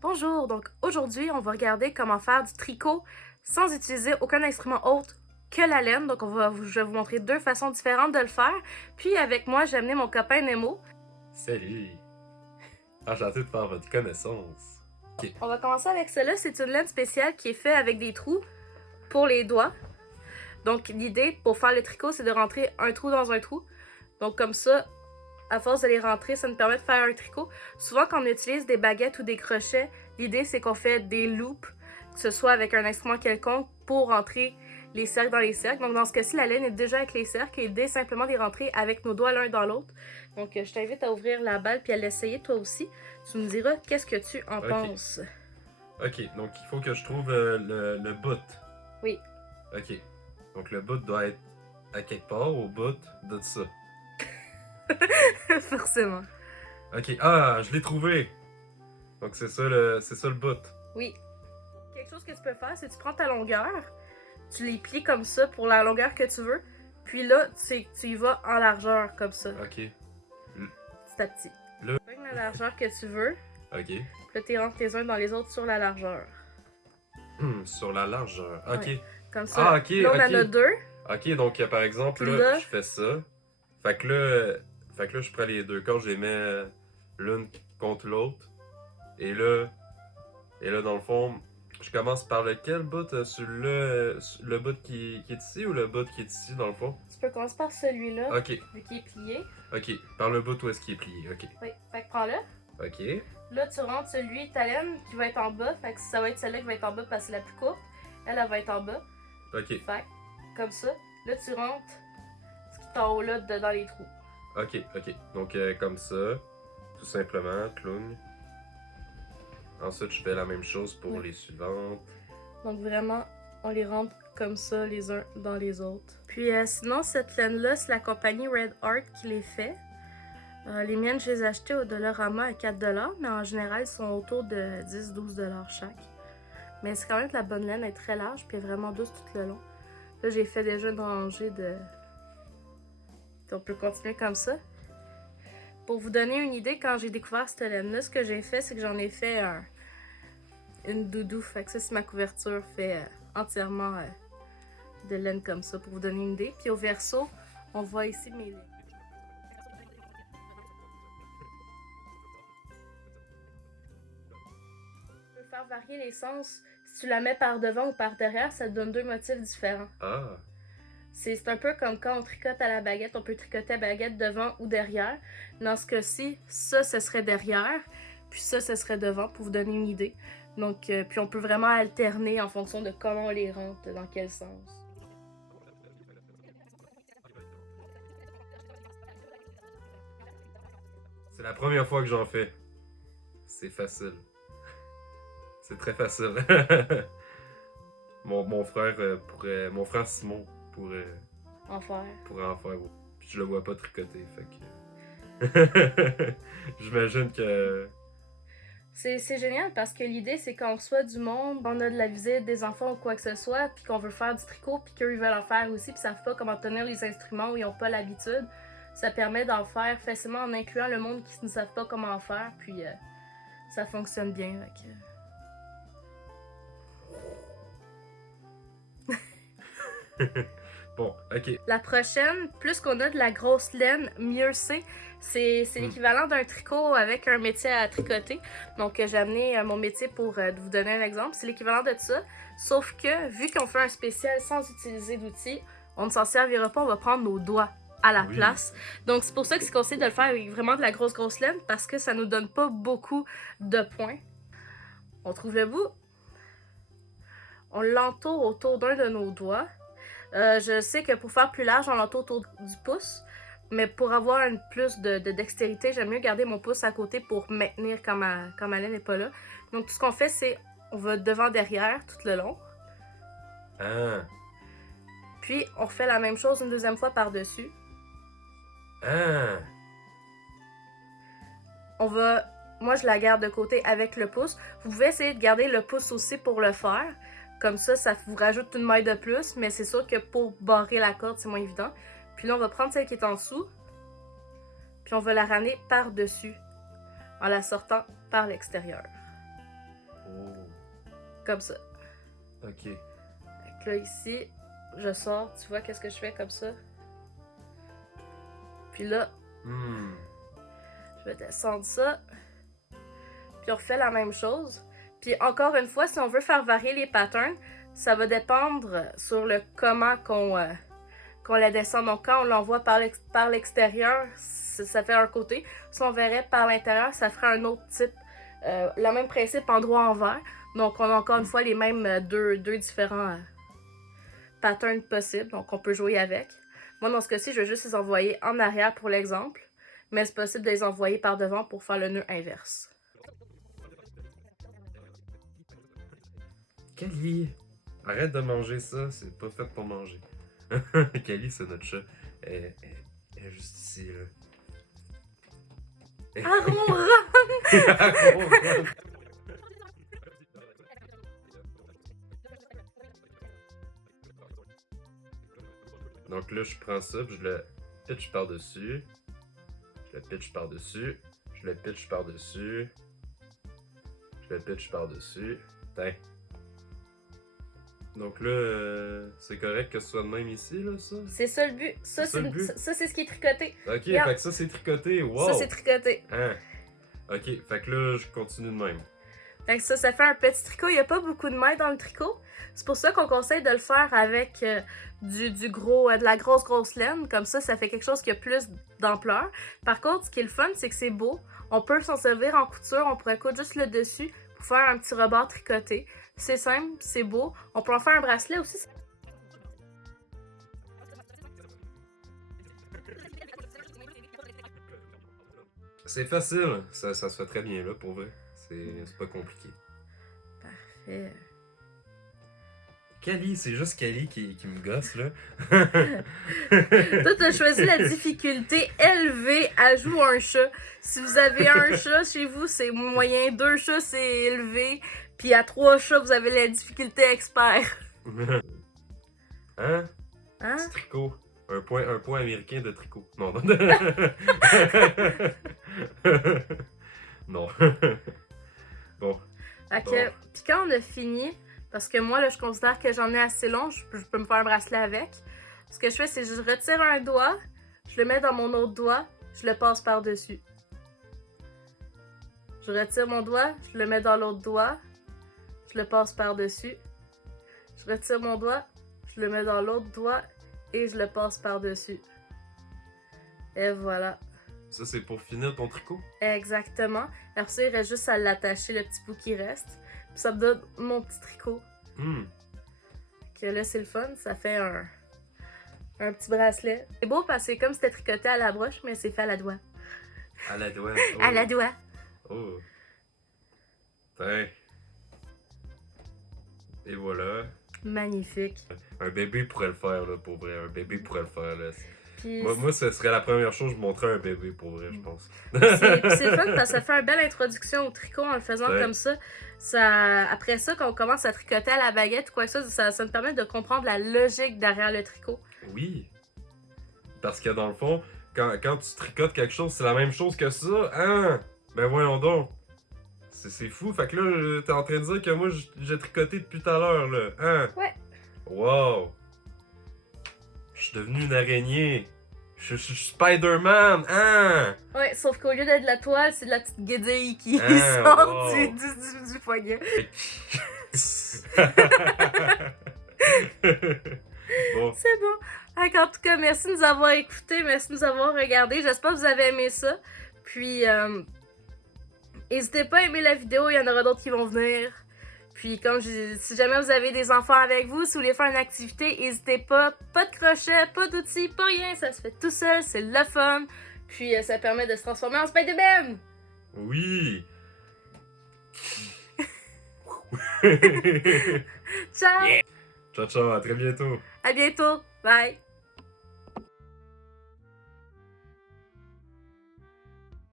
Bonjour, donc aujourd'hui on va regarder comment faire du tricot sans utiliser aucun instrument autre que la laine. Donc je vais vous montrer deux façons différentes de le faire. Puis avec moi j'ai amené mon copain Nemo. Salut! Enchanté de faire votre connaissance. Ok. On va commencer avec cela, c'est une laine spéciale qui est faite avec des trous pour les doigts. Donc l'idée pour faire le tricot c'est de rentrer un trou dans un trou. Donc comme ça, à force de les rentrer, ça nous permet de faire un tricot. Souvent, quand on utilise des baguettes ou des crochets, l'idée, c'est qu'on fait des loops, que ce soit avec un instrument quelconque, pour rentrer les cercles dans les cercles. Donc, dans ce cas-ci, la laine est déjà avec les cercles et l'idée, simplement de les rentrer avec nos doigts l'un dans l'autre. Donc, je t'invite à ouvrir la balle puis à l'essayer toi aussi. Tu me diras qu'est-ce que tu en penses. Ok, donc il faut que je trouve le bout. Oui. Ok. Donc le bout doit être à quelque part au bout de ça. Forcément. Ok, je l'ai trouvé! Donc c'est ça le bout. Oui. Quelque chose que tu peux faire, c'est que tu prends ta longueur, tu les plies comme ça pour la longueur que tu veux, puis là, tu y vas en largeur comme ça. Ok. Petit à petit. Là. Tu la largeur que tu veux, Ok. puis là, tu rentres les uns dans les autres sur la largeur. Sur la largeur. Ok. Ouais. Comme ça. Ok, Là, on en a deux. Ok, donc par exemple, là, je fais ça. Fait que là, je prends les deux cordes, je les mets l'une contre l'autre. Et là, dans le fond, je commence par lequel bout? Sur le bout qui est ici ou le bout qui est ici, dans le fond? Tu peux commencer par celui-là, Ok, vu qu'il est plié. ok. Par le bout où est-ce qu'il est plié, ok. Oui, fait que prends-le. Ok, Là, tu rentres celui, ta laine, qui va être en bas. Fait que ça va être celle-là qui va être en bas parce que c'est la plus courte. Elle va être en bas. ok, Fait que, comme ça. Là, tu rentres ce qui est en haut là, dans les trous. ok. Donc, comme ça, tout simplement, clown. Ensuite, je fais la même chose pour les suivantes. Donc vraiment, on les rentre comme ça les uns dans les autres. Puis sinon, cette laine-là, c'est la compagnie Red Art qui les fait. Les miennes, je les ai achetées au Dollarama à 4$, mais en général, ils sont autour de 10-12$ chaque. Mais c'est quand même de la bonne laine, elle est très large, puis elle est vraiment douce tout le long. Là, j'ai fait déjà une rangée de... Puis on peut continuer comme ça. Pour vous donner une idée, quand j'ai découvert cette laine-là, ce que j'ai fait, c'est que j'en ai fait une doudou. Fait que ça, c'est ma couverture fait entièrement de laine comme ça, pour vous donner une idée. Puis au verso, on voit ici mes lignes. Tu peux faire varier les sens. Si tu la mets par devant ou par derrière, ça te donne deux motifs différents. Ah, C'est un peu comme quand on tricote à la baguette, on peut tricoter à la baguette devant ou derrière. Dans ce cas-ci, ça, ce serait derrière, puis ça, ce serait devant, pour vous donner une idée. Donc, puis on peut vraiment alterner en fonction de comment on les rentre, dans quel sens. c'est la première fois que j'en fais. C'est facile. C'est très facile. Mon frère pourrait. Mon frère Simon pourrait En faire. en faire. Puis je le vois pas tricoter, fait que. J'imagine que. C'est génial parce que l'idée, c'est qu'on reçoit du monde, on a de la visite, des enfants ou quoi que ce soit, puis qu'on veut faire du tricot, puis qu'eux, ils veulent en faire aussi, puis ils savent pas comment tenir les instruments ou ils ont pas l'habitude. Ça permet d'en faire facilement en incluant le monde qui ne savent pas comment en faire, puis ça fonctionne bien. Bon, ok. La prochaine, plus qu'on a de la grosse laine, mieux c'est. C'est l'équivalent d'un tricot avec un métier à tricoter. Donc j'ai amené mon métier pour vous donner un exemple. C'est l'équivalent de ça. Sauf que, vu qu'on fait un spécial sans utiliser d'outils, on ne s'en servira pas, on va prendre nos doigts à la place. Donc c'est pour ça que c'est conseillé de le faire avec vraiment de la grosse laine, parce que ça nous donne pas beaucoup de points. On trouve le bout. On l'entoure autour d'un de nos doigts. Je sais que pour faire plus large, on l'entoure autour du pouce. Mais pour avoir une plus de dextérité, j'aime mieux garder mon pouce à côté pour maintenir quand ma laine n'est pas là. Donc tout ce qu'on fait, c'est on va devant-derrière tout le long. Ah. Puis on refait la même chose une deuxième fois par-dessus. Ah. Moi, je la garde de côté avec le pouce. Vous pouvez essayer de garder le pouce aussi pour le faire. Comme ça vous rajoute une maille de plus, mais c'est sûr que pour barrer la corde, c'est moins évident. Puis là, on va prendre celle qui est en dessous, puis on va la ramener par-dessus, en la sortant par l'extérieur. comme ça. Ok. Fait que là, ici, je sors, tu vois qu'est-ce que je fais comme ça. Puis là, je vais descendre ça. Puis on refait la même chose. Puis encore une fois, si on veut faire varier les patterns, ça va dépendre sur le comment qu'on la descend. Donc quand on l'envoie par l'extérieur, ça fait un côté. Si on verrait par l'intérieur, ça ferait un autre type. Le même principe en droit envers. Donc on a encore une fois les mêmes deux différents patterns possibles. Donc on peut jouer avec. Moi dans ce cas-ci, je vais juste les envoyer en arrière pour l'exemple. Mais c'est possible de les envoyer par devant pour faire le nœud inverse. Kali, arrête de manger ça, c'est pas fait pour manger. Kali, c'est notre chat. Elle est juste ici, là. Aaron, Donc là, je prends ça, puis je le pitch par-dessus. Je le pitch par-dessus. Je le pitch par-dessus. Je le pitch par-dessus. Tain. Donc là, c'est correct que ce soit de même ici, là, ça? c'est ça le but. Ça, C'est ça le but? ça, c'est ce qui est tricoté. Ok, Regarde. fait que ça, c'est tricoté. Wow! Ça, c'est tricoté. Hein? Ok, fait que là, je continue de même. Fait que ça fait un petit tricot. Il n'y a pas beaucoup de mailles dans le tricot. C'est pour ça qu'on conseille de le faire avec de la grosse laine. Comme ça fait quelque chose qui a plus d'ampleur. Par contre, ce qui est le fun, c'est que c'est beau. On peut s'en servir en couture. On pourrait coudre juste le dessus pour faire un petit rebord tricoté. C'est simple, c'est beau. On peut en faire un bracelet aussi. C'est facile, ça se fait très bien là pour vrai. C'est pas compliqué. Parfait. Kali, c'est juste Kali qui me gosse là. Toi, t'as choisi la difficulté élevée à jouer un chat. Si vous avez un chat chez vous, c'est moyen. 2 chats, c'est élevé. Puis à 3 chats, vous avez la difficulté expert. Hein? Hein? Petit tricot. Un point américain de tricot. Non, non. Non. Bon. Fait que, puis quand on a fini, parce que moi, là, je considère que j'en ai assez long, je peux me faire un bracelet avec. Ce que je fais, c'est que je retire un doigt, je le mets dans mon autre doigt, je le passe par-dessus. Je retire mon doigt, je le mets dans l'autre doigt, je le passe par-dessus. Je retire mon doigt, je le mets dans l'autre doigt et je le passe par-dessus. Et voilà. Ça, c'est pour finir ton tricot? Exactement. Alors ça, il reste juste à l'attacher, le petit bout qui reste. Puis ça me donne mon petit tricot. Que là, c'est le fun. Ça fait un petit bracelet. C'est beau parce que c'est comme si c'était tricoté à la broche, mais c'est fait à la doigt. À la doigt. Oh. À la doigt. Oh. Tiens. Et voilà. Magnifique. Un bébé pourrait le faire, là, pour vrai. Un bébé pourrait le faire, là. Puis Moi, ce serait la première chose que je montrais à un bébé, pour vrai, je pense. c'est le fun parce que ça fait une belle introduction au tricot en le faisant Ouais. comme ça. Après ça, quand on commence à tricoter à la baguette ou quoi que ça me permet de comprendre la logique derrière le tricot. Oui. Parce que dans le fond, quand tu tricotes quelque chose, c'est la même chose que ça. Hein? Ben voyons donc. C'est fou. Fait que là, t'es en train de dire que moi, j'ai tricoté depuis tout à l'heure, là. Hein? Ouais. Wow. Je suis devenu une araignée. Je suis Spider-Man. Hein? Ouais, sauf qu'au lieu d'être de la toile, c'est de la petite guédille qui Ah, sort wow. du poignet. Bon. C'est bon. Donc, en tout cas, merci de nous avoir écoutés, merci de nous avoir regardés. J'espère que vous avez aimé ça. Puis, n'hésitez pas à aimer la vidéo, il y en aura d'autres qui vont venir. Puis, si jamais vous avez des enfants avec vous, si vous voulez faire une activité, n'hésitez pas. Pas de crochet, pas d'outils, pas rien. Ça se fait tout seul, c'est le fun. Puis, ça permet de se transformer en Spider-Man. Oui. Ciao! Ciao, ciao, à très bientôt. À bientôt. Bye!